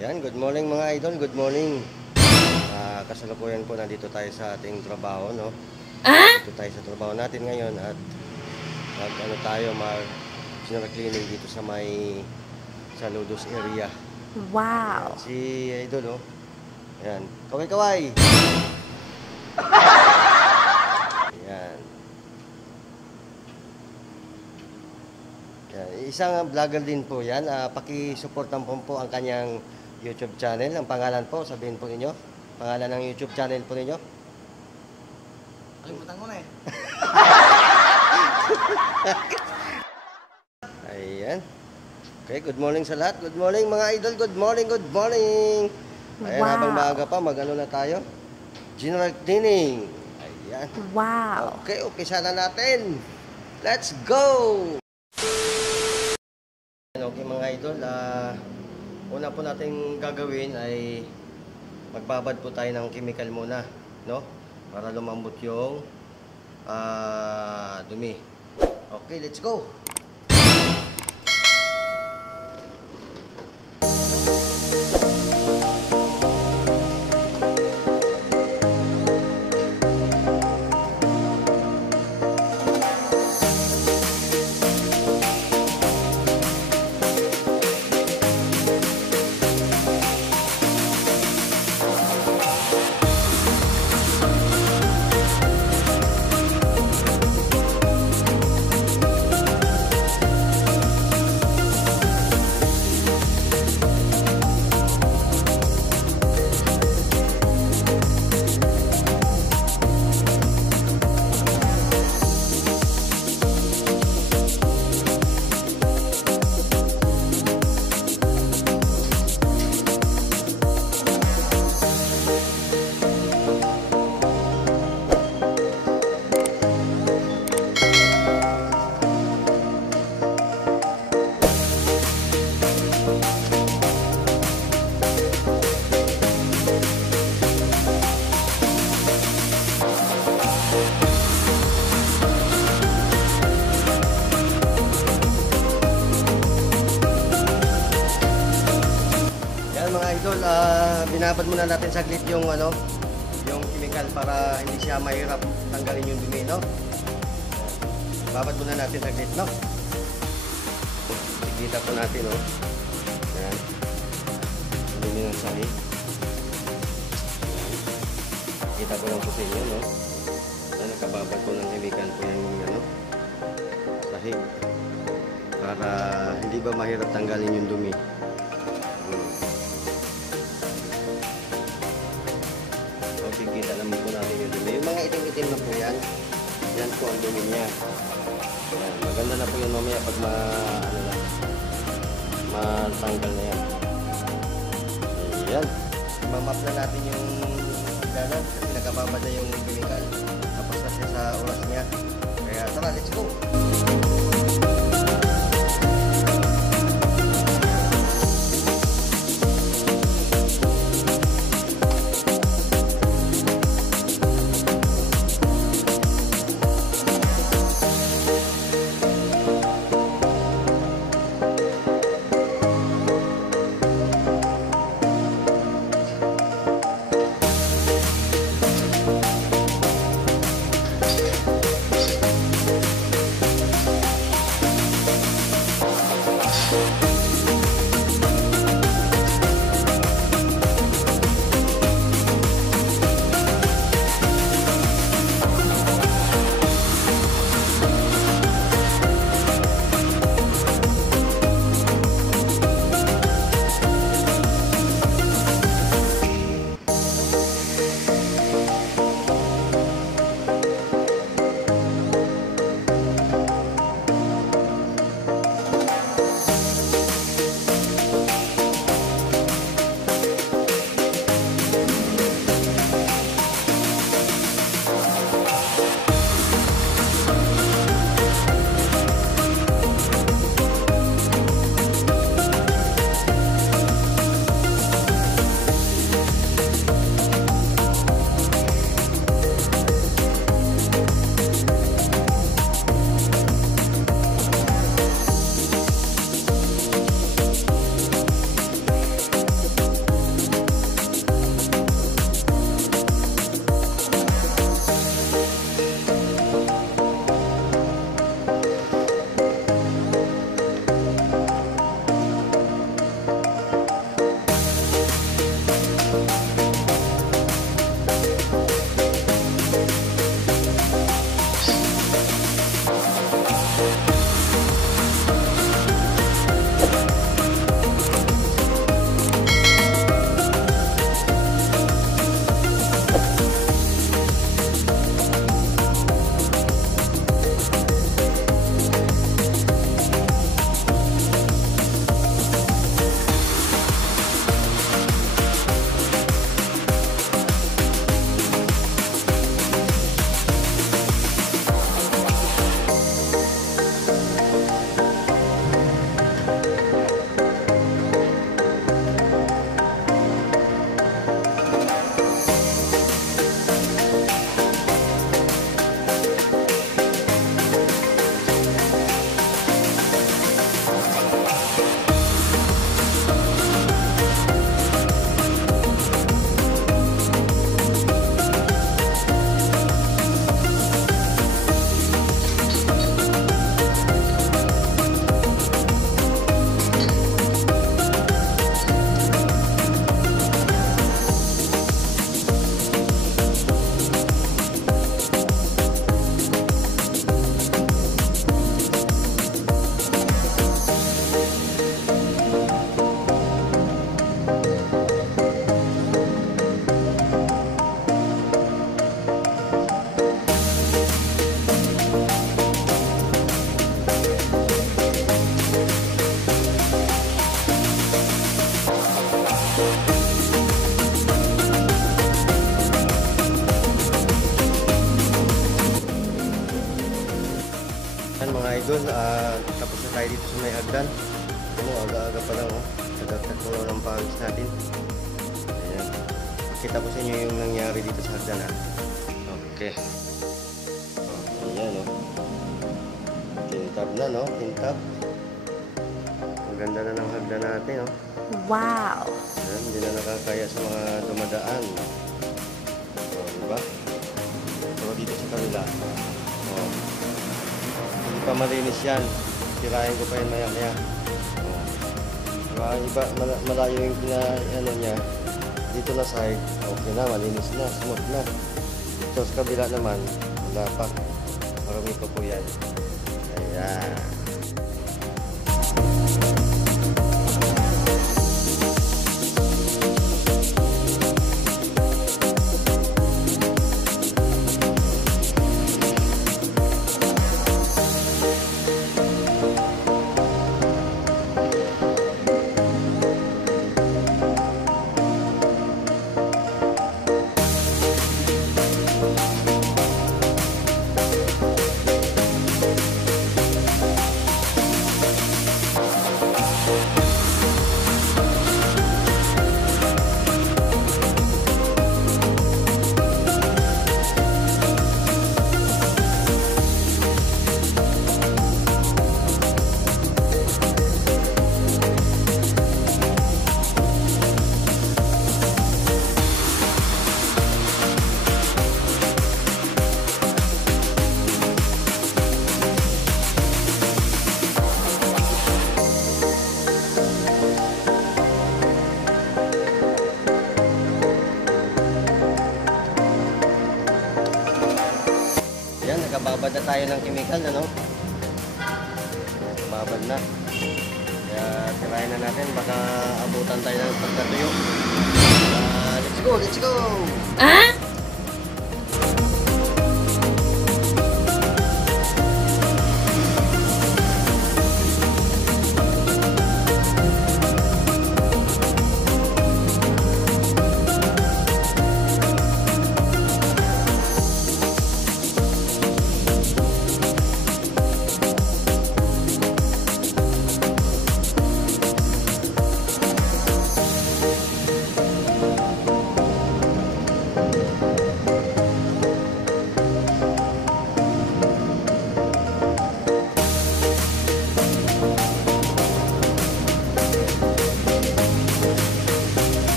Ayan, good morning mga idol, good morning. Kasalukuyan po nandito tayo sa ating trabaho, no? Dito tayo sa trabaho natin ngayon at mag cleaning dito sa may Saludos area. Wow. Ayan, si idol, oh. Ayan, kaway-kaway. Ayan. Ayan. Isang vlogger din po yan. Paki-supportan po ang kanyang YouTube channel. Ang pangalan po, sabihin po ninyo. Pangalan ng YouTube channel po ninyo. Kalimutan ko na eh. Ayan. Okay, good morning sa lahat. Good morning mga idol. Good morning, good morning. Ayan, Wow. habang maaga pa, mag-ano na tayo? General cleaning. Ayan. Wow. Okay, umpisa na natin. Let's go! Okay mga idol, una po natin gagawin ay magbabad po tayo ng chemical muna, no? Para lumambot yung dumi. Okay, let's go! Binabad muna natin saglit yung yung chemical para hindi siya mahirap tanggalin yung dumi, no? Babad muna natin saglit, no? Kita po natin, no? Ayan. Dumi ng sahig. Kita ko lang po sa inyo, no? Ayan, nakababad po ng chemical po yung sahig. Para hindi ba mahirap tanggalin yung dumi. Kita naman po natin yung dumi. Yung mga itim-itim na po yan. Yan po ang dumi niya. Yan. Maganda na po yun mamaya pag matanggal na yan. Ayan. Mamap na natin yung ganan kasi nakababad na yung chemical. Tapos na siya sa oras niya. Kaya tara, let's go! Ayan mga idol, tapos na tayo dito sa may hagdan. Ano, aga-aga pa lang, oh. Nagagkat mo ng pawis natin. Ayan. Pakita ko sa inyo yung nangyari dito sa hagdan, ha. Okay. Ayan, oh. Tintab na, no? Tintab. Ang ganda na ng hagdan natin, oh. Wow. Ayan, hindi na nakakaya sa mga dumadaan. O, diba? Pero dito sa kanila, o, hindi pa malinis yan. Tirahin ko pa yan maya-maya. O, diba? Iba, malayo yung ano niya. Dito na side, okay na, malinis na, smooth na. Dito sa kabila naman, wala pa. Marami pa po yan. Ayan. Yan, nakababad na tayo ng chemical, ano? Nakababad na. Kaya tirahin na natin, baka abutan tayo ng pagkatuyo. Let's go, let's go! Ah?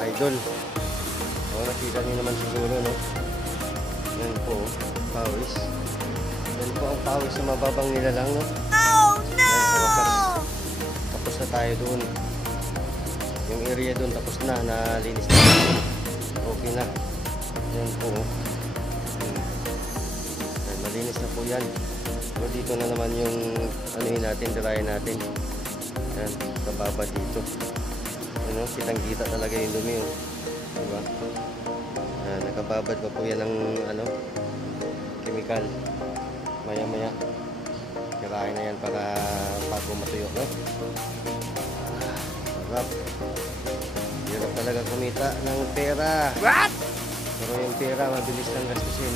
Idol. O, nakita niyo naman siguro, no? Yan po, pawis. Yan po ang pawis na mababang nilalang, no? Oh Yan, sa wakas. Tapos na tayo doon. Yung area doon, tapos na. Nalinis na. Okay na. Yan po. Yan, malinis na po yan. So, dito na naman yung anuhin natin, dirahin natin. Yan, kababa dito. Ano, kitang-kita talaga yung dumi, oh. Diba? Nakababad pa po yan ng ano, chemical. Maya-maya. Kirahin na yan para bago matuyo, no? Sarap. Hirap talaga kumita ng pera. What? Pero yung pera, mabilis lang gastusin.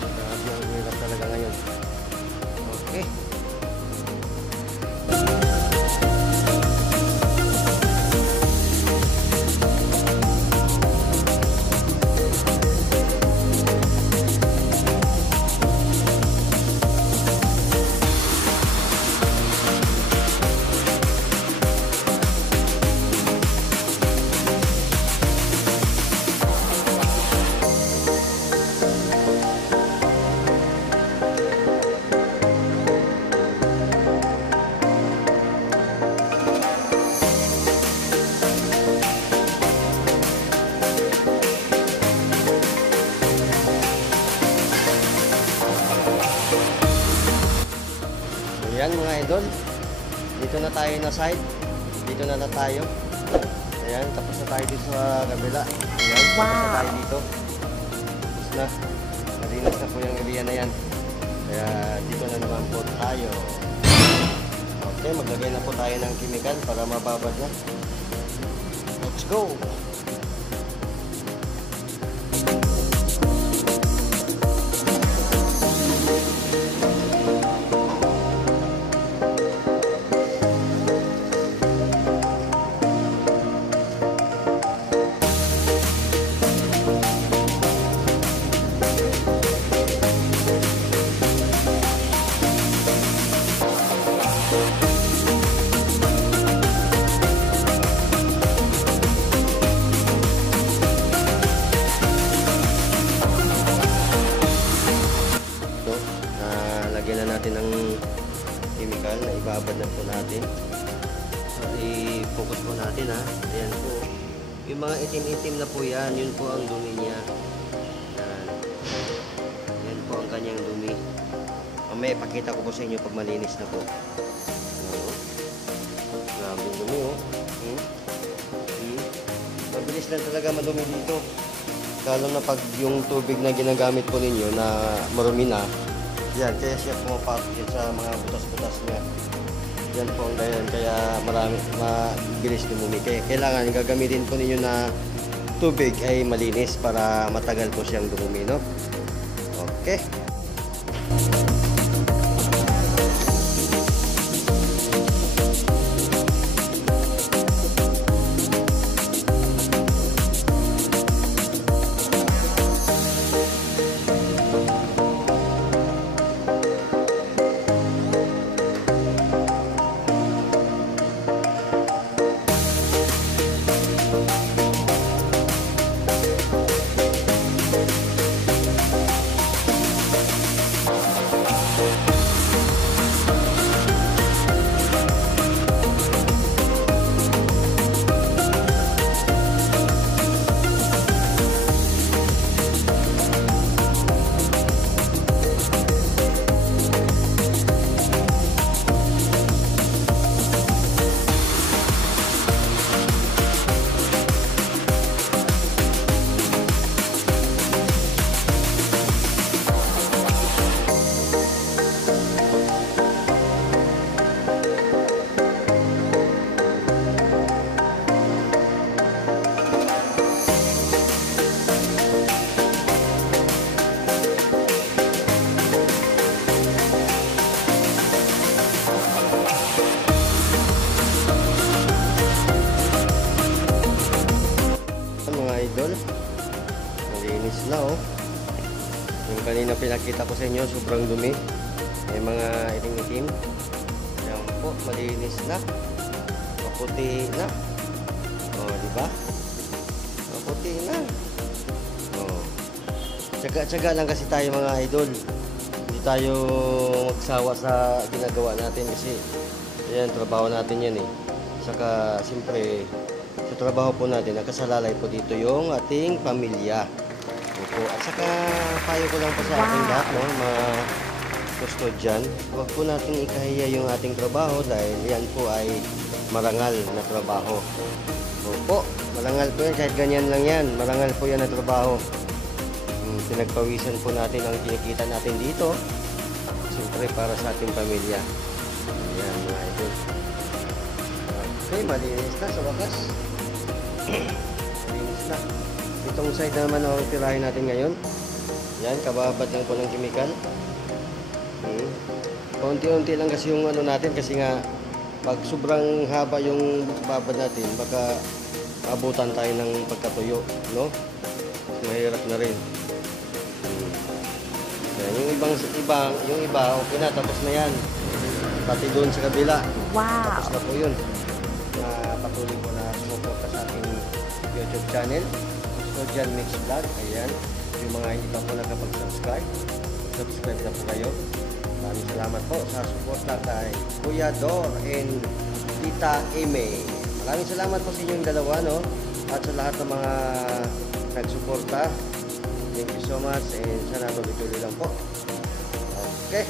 Grabe, ang hirap talaga ngayon. Okay. Dito na tayo na side. Dito na tayo. Ayan, tapos na tayo dito sa kabila. Ayan, tapos na tayo dito. Tapos na. Malinis na po yung area na yan. Kaya dito na naman po tayo. Okay, maglagay na po tayo ng chemical para mababad na. Let's go! Lagyan na natin ng chemical na ibabad na po natin. So, i-focus po natin ha. Ayan po. Yung mga itim-itim na po yan, yun po ang dumi niya. Yan. Yan po ang kanyang dumi. Mamaya pakita ko po sa inyo pag malinis na po. Grabe yung dumi oh. Mabilis lang talaga madumi dito. Lalo na pag yung tubig na ginagamit po ninyo na marumi na. Yan, kaya siya pumapasok yun sa mga butas-butas niya. Yan po ang dahilan, kaya mabilis dumumi. Kaya kailangan gagamitin po ninyo na tubig ay malinis para matagal po siyang dumumi, no? Okay. Malinis na oh. Yung kanina pinakita ko sa inyo, sobrang dumi. May mga itim-itim. Yan po, malinis na. Maputi na. Oh, di ba? Maputi na. Oh. Tsaga-tsaga lang kasi tayo mga idol. Hindi tayo magsawa sa ginagawa natin kasi yan, trabaho natin yan eh. Saka, siyempre, sa trabaho po natin, nakasalalay po dito yung ating pamilya. Opo. At saka, payo ko lang po sa ating lahat, no, mga kustodyan, huwag po natin ikahiya yung ating trabaho dahil yan po ay marangal na trabaho. Opo, marangal po yan, kahit ganyan lang yan, marangal po yan na trabaho. Pinagpawisan po natin ang kinikita natin dito, siyempre para sa ating pamilya. Ayan, mga idol. Okay, malinis na sa wakas. Malinis na. Itong side naman ang tirahin natin ngayon. Yan, kababad lang po ng chemical. Kaunti-unti lang kasi yung ano natin kasi nga pag sobrang haba yung babad natin baka abutan tayo ng pagkatuyo, no? Mahirap na rin. Yan, yung iba okay na, tapos na yan. Pati doon sa kabila. Wow. Tapos na po yun. Patuloy po na sumuporta sa ating YouTube channel. Kustodyan Mix Vlog. Ayan. Yung mga hindi pa po nakapag-subscribe. Subscribe na po kayo. Maraming salamat po sa suporta kay Kuya Dor and Tita Eme. Maraming salamat po sa inyong dalawa, no? At sa lahat ng mga nagsuporta. Thank you so much and sana tuloy-tuloy lang po. Okay.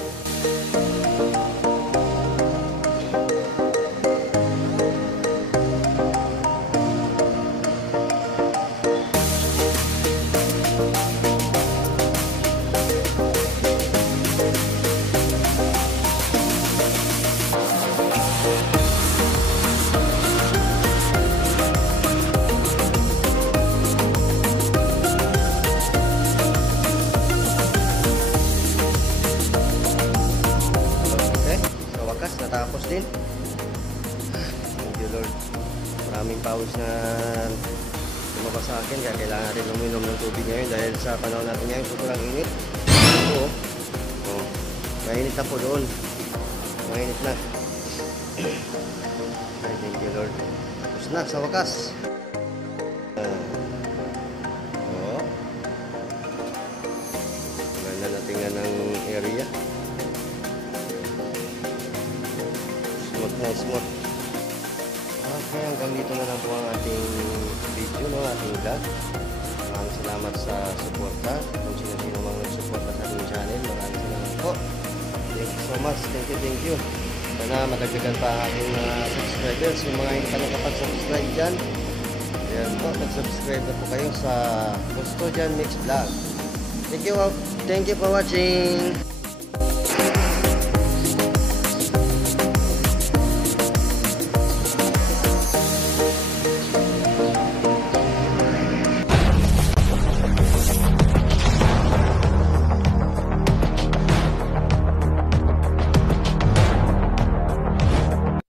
daming pawis na lumabas sa akin, kaya kailangan natin uminom ng tubig ngayon dahil sa panahon natin ngayon sobrang init. Oo. Oh, mainit na po doon. Mainit na. Ay, thank you Lord. Tapos na sa wakas. Oo. Ganda na tingnan ng area. Smooth na smooth. Okay, hanggang dito na lang po ang ating video, no, ating vlog. Maraming salamat sa suporta. Kung sino-sino mang nagsuporta sa ating channel, maraming salamat po. Thank you so much. Thank you. Sana madagdagan pa ang aking mga subscribers. Yung mga hindi pa nakapag-subscribe dyan, ayan po, mag-subscribe na po kayo sa Gusto Dyan Mix Vlog. Thank you for watching.